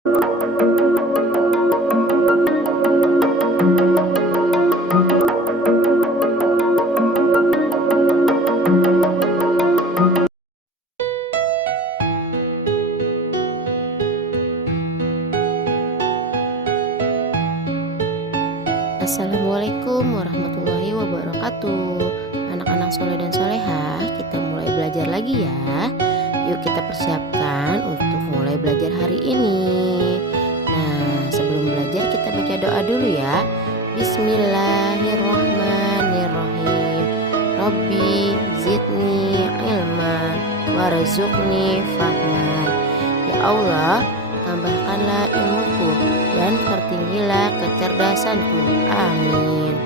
Assalamualaikum warahmatullahi wabarakatuh. Anak-anak soleh dan solehah, kita mulai belajar lagi ya. Yuk kita persiapkan untuk mulai belajar hari ini. Nah, sebelum belajar kita baca doa dulu ya. Bismillahirrahmanirrahim. Rabbi zidni ilman warzuqni fahman. Ya Allah, tambahkanlah ilmuku dan pertinggilah kecerdasanku. Amin.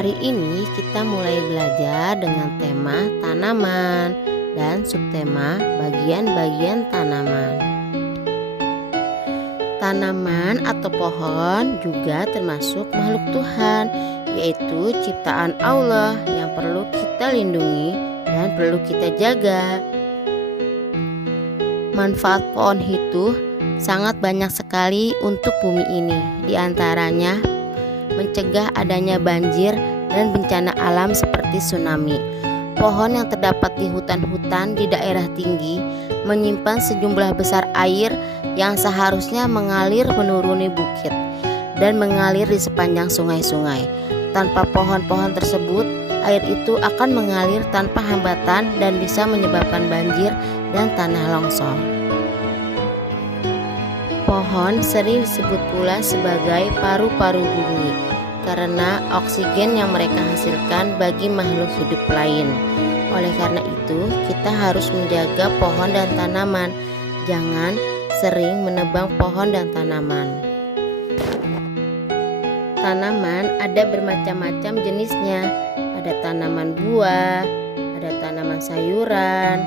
Hari ini kita mulai belajar dengan tema tanaman dan subtema bagian-bagian tanaman. Tanaman atau pohon juga termasuk makhluk Tuhan, yaitu ciptaan Allah yang perlu kita lindungi dan perlu kita jaga. Manfaat pohon itu sangat banyak sekali untuk bumi ini. Di antaranya mencegah adanya banjir dan bencana alam seperti tsunami. Pohon yang terdapat di hutan-hutan di daerah tinggi menyimpan sejumlah besar air yang seharusnya mengalir menuruni bukit dan mengalir di sepanjang sungai-sungai. Tanpa pohon-pohon tersebut, air itu akan mengalir tanpa hambatan dan bisa menyebabkan banjir dan tanah longsor. Pohon sering disebut pula sebagai paru-paru bumi karena oksigen yang mereka hasilkan bagi makhluk hidup lain. Oleh karena itu, kita harus menjaga pohon dan tanaman. Jangan sering menebang pohon dan tanaman. Tanaman ada bermacam-macam jenisnya. Ada tanaman buah, ada tanaman sayuran,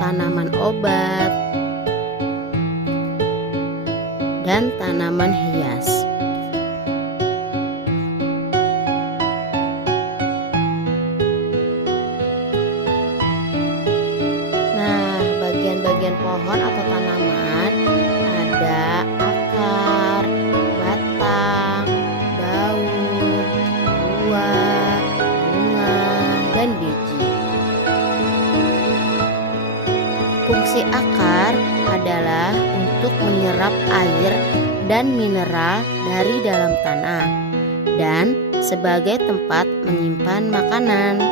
tanaman obat, dan tanaman hias. Nah, bagian-bagian pohon atau tanaman ada akar, batang, daun, buah, bunga, dan biji. Fungsi akar adalah untuk menyerap air dan mineral dari dalam tanah dan sebagai tempat menyimpan makanan.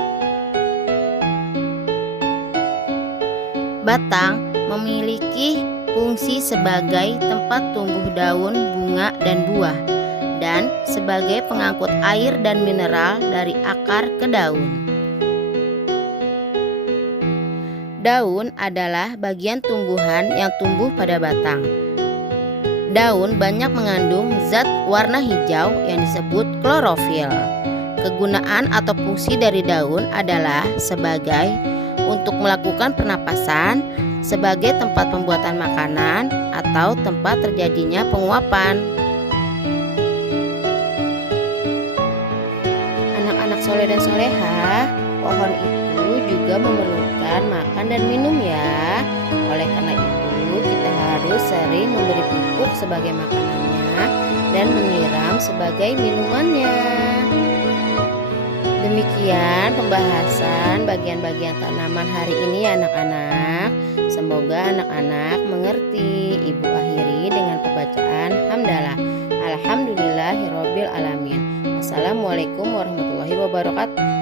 Batang memiliki fungsi sebagai tempat tumbuh daun, bunga, dan buah, dan sebagai pengangkut air dan mineral dari akar ke daun. Daun adalah bagian tumbuhan yang tumbuh pada batang. Daun banyak mengandung zat warna hijau yang disebut klorofil. Kegunaan atau fungsi dari daun adalah sebagai untuk melakukan pernapasan, sebagai tempat pembuatan makanan, atau tempat terjadinya penguapan. Anak-anak soleh dan solehah, pohon itu juga memerlukan makan dan minum ya. Oleh karena itu, kita harus sering memberi pupuk sebagai makanannya dan menyiram sebagai minumannya. Demikian pembahasan bagian-bagian tanaman hari ini anak-anak. Semoga anak-anak mengerti. Ibu akhiri dengan pembacaan hamdalah. Alhamdulillahirabbil alamin. Assalamualaikum warahmatullahi wabarakatuh.